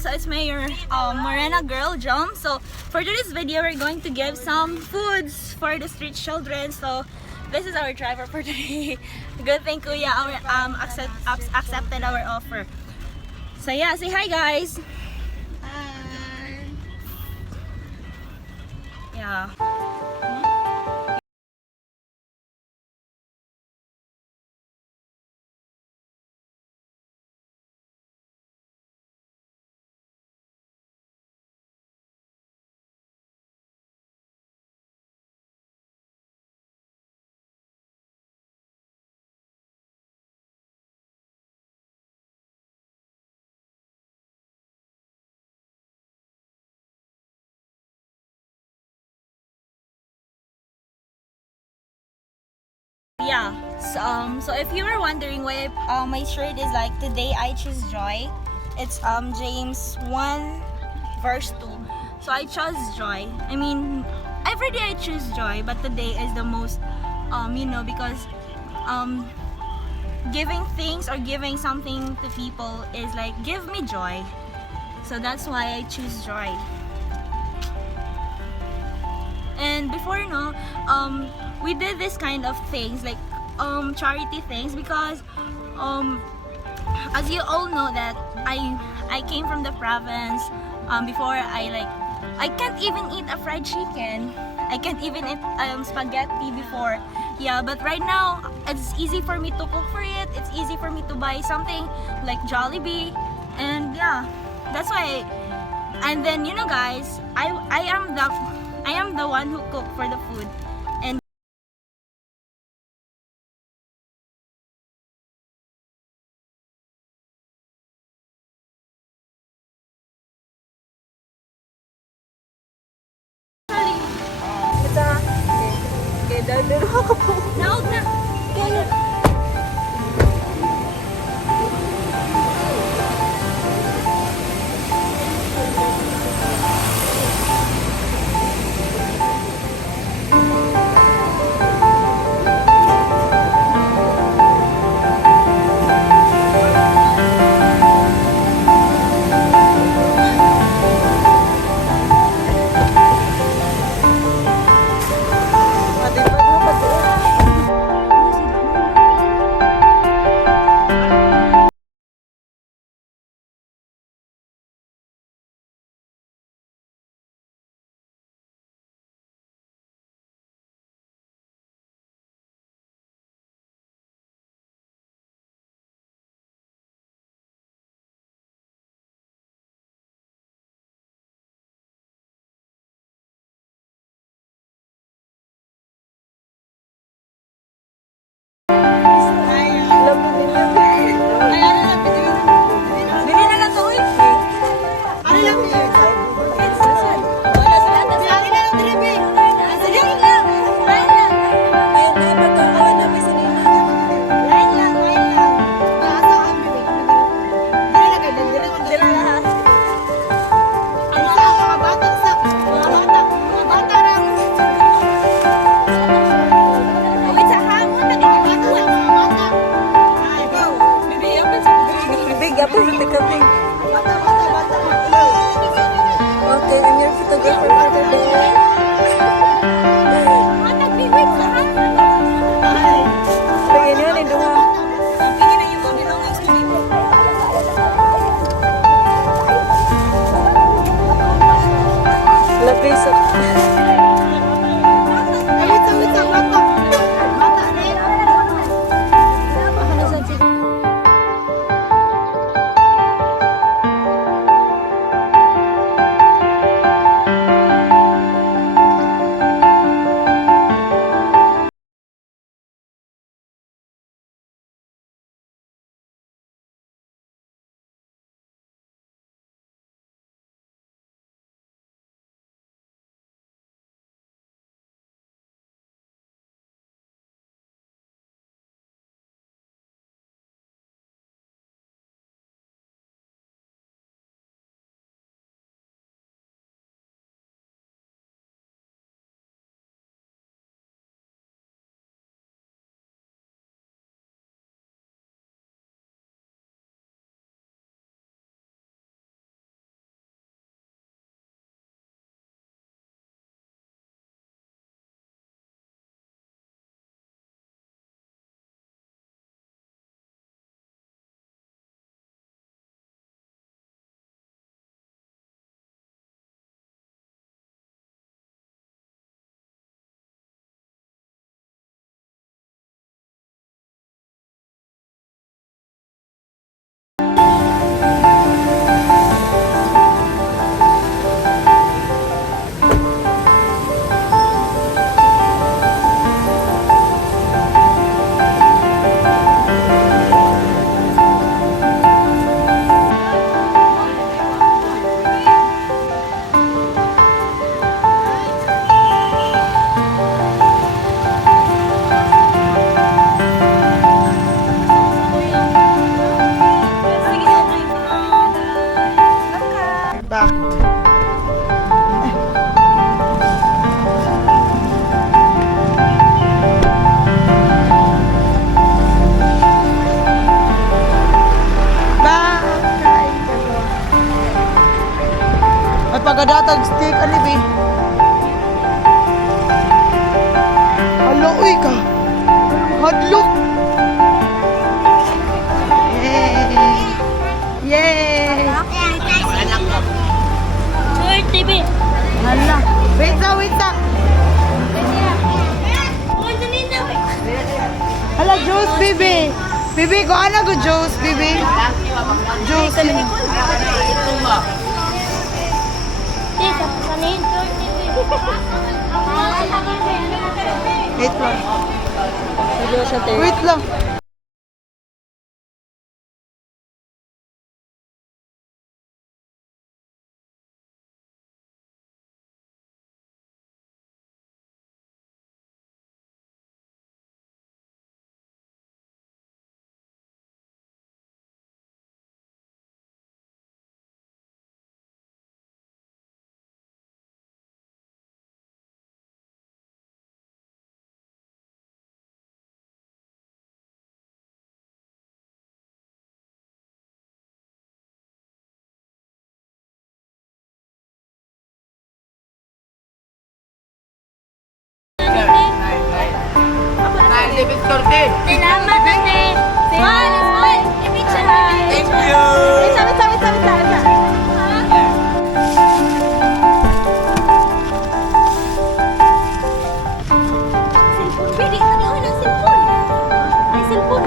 So it's Mayor Morena Girl Jom. So for today's video, we're going to give some foods for the street children. So this is our driver for today. Good thing Kuya accepted our offer. So yeah, say hi guys. Hi. Yeah. Yeah. So if you were wondering why my shirt is like today I choose joy, it's James 1 verse 2. So I chose joy. I mean, every day I choose joy, but today is the most because giving things or giving something to people is like give me joy. So that's why I choose joy. And before we did this kind of things like charity things because as you all know that I came from the province. Before I can't even eat a fried chicken. I can't even eat spaghetti before. Yeah, but right now it's easy for me to cook for it. It's easy for me to buy something like Jollibee, and yeah, that's why. And then guys, I am the one who cook for the food. And naog na. Okay, I'm your photographer for today. Tingin yun, ito nga. Labis at... packed. Bye! Ay, pagkadatag steak, alibi. Hala, uy ka. Hadlok. Yay! Yay! Sure, TV. Hala. Wait lang, wait lang. Hala, juice, bibi. Bibi, ko ano ko juice, bibi? Juice. Wait lang. Wait lang. Salamat, ate. Smile, smile. I-picture na. Thank you. Wait lang, wait lang, wait lang, wait lang, wait lang. Cellphone. Pwede, ano ng cellphone? Ay, cellphone.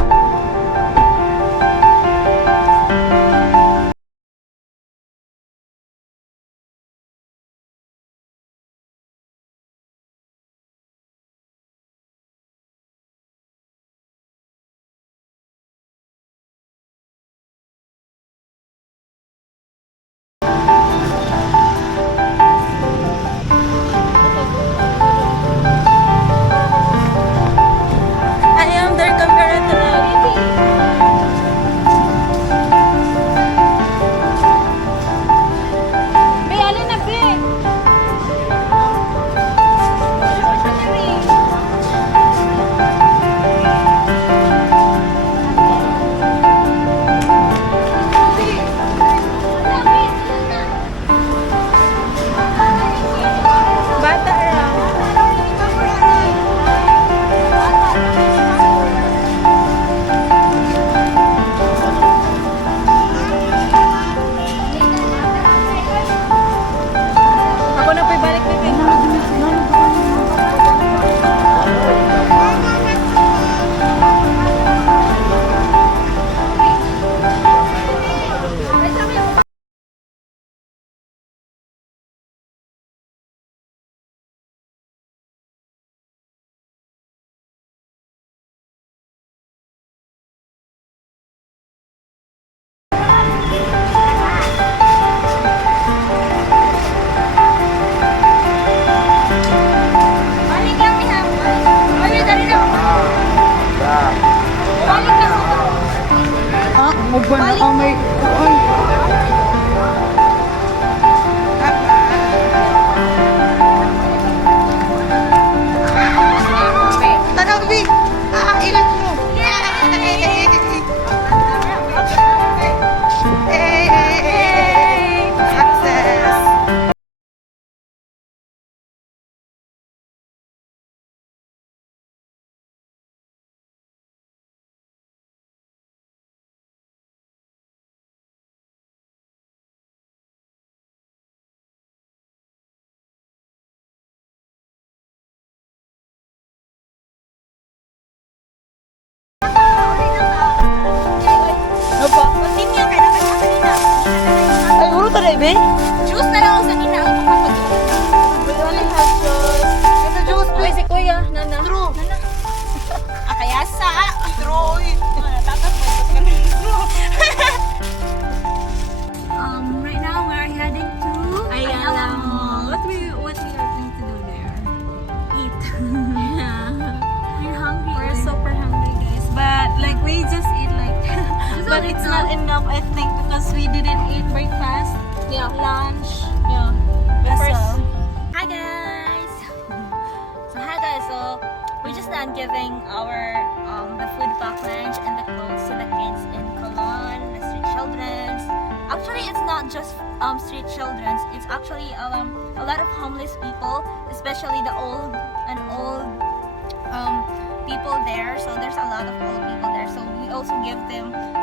I am their camera tonight. Be, alin na, be? Bata raw. Ako na po ibalik ni Ping. Balik lang ni Ham. Ay, dali na. Balik lang. Ah, mugba na ka may... Ay. Tanaw, Bi! Ah, ilan mo? Yay! Success! Ano pa? Continue kay dapat sa kanina. Ay, ulo ta na, Bi? Juice na lang ako sa kanina. Ako kapag We only have juice. Ito, juice, Bi. Uy, si Kuya, Nana. True. kaya sa. True, uy. Natatas mo ito right now we're heading to Ayala Mall. What we are going to do there? Eat. We're hungry. We're super hungry, guys. But like we just eat but it's not enough, I think, because we didn't eat breakfast, Yeah. lunch, not just street children. It's actually a lot of homeless people, especially the old people there. So there's a lot of old people there. So we also give them